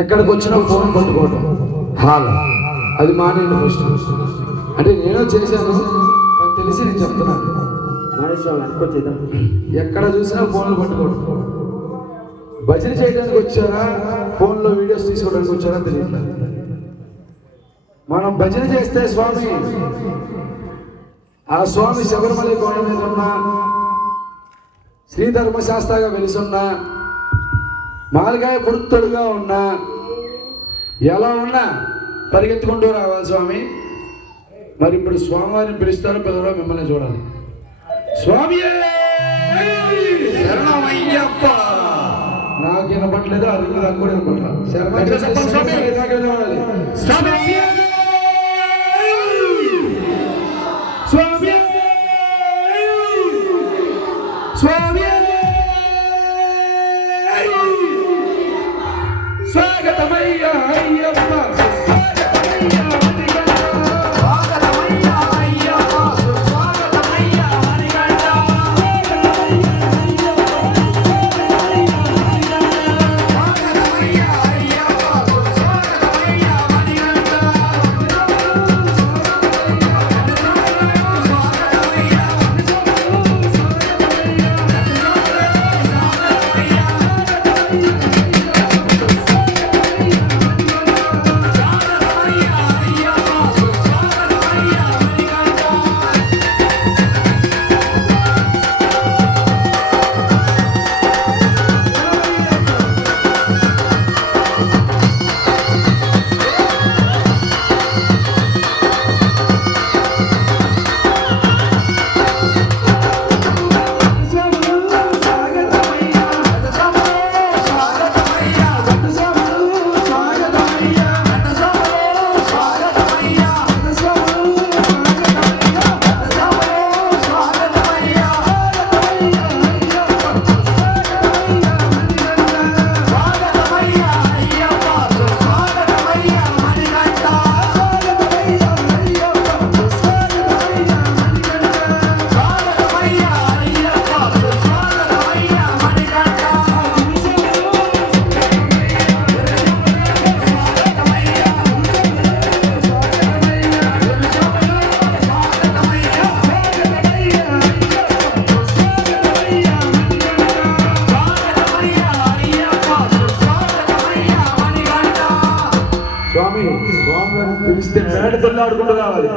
ఎక్కడికి వచ్చినా ఫోన్ పట్టుకోవడం హాల్ అది మానేయండి ఫస్ట్. అంటే నేను చేశాను కానీ తెలిసి నేను చెప్తున్నాను. ఎక్కడ చూసినా ఫోన్లు పట్టుకోవడం. భజన చేయడానికి వచ్చారా ఫోన్లో వీడియోస్ తీసుకోవడానికి వచ్చారా తెలియట్లేదు. మనం భజన చేస్తే స్వామి ఆ స్వామి శబరిమల కొండ మీద ఉన్న శ్రీధర్మశాస్త్రగా వెలిసున్నా మాలగాయ పురుత్తడుగా ఉన్నా ఎలా ఉన్నా పరిగెత్తుకుంటూ రావాలి స్వామి. మరి ఇప్పుడు స్వామివారిని పిలుస్తారు, పిల్లలు మిమ్మల్ని చూడాలి. స్వామి శరణమయ్యప్ప. నాకు వినపట్లేదు, అది నాకు కూడా వినపట్లేదు. స్వాగతమయ్యా అయ్యప్ప. పిలిస్తే మేడ తెల్లాడుకుంటూ రావాలి.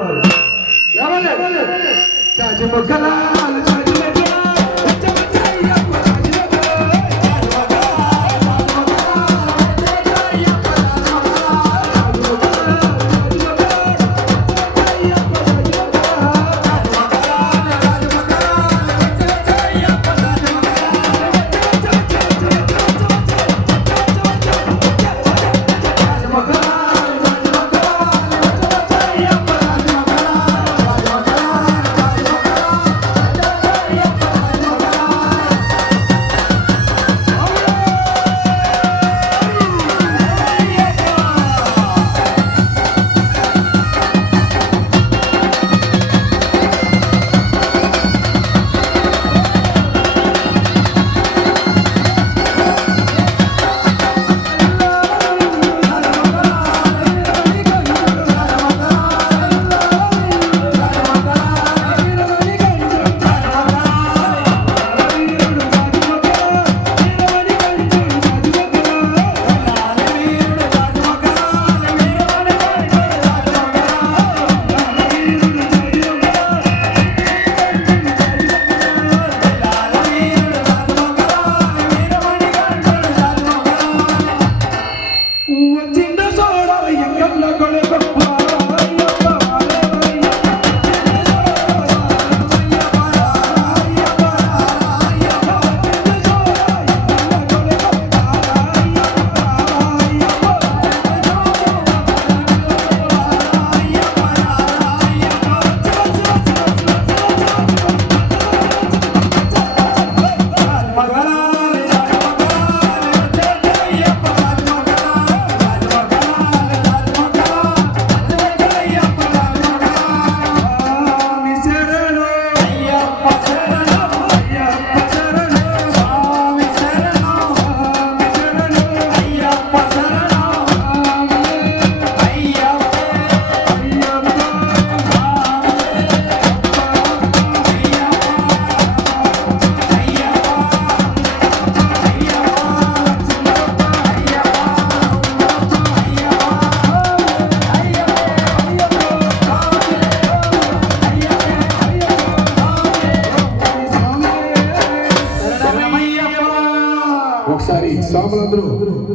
స్వాములందరూ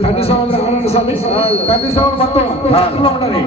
కన్య స్వాములు ఆనంద స్వామి కన్య స్వాములు మొత్తం ఉండాలి.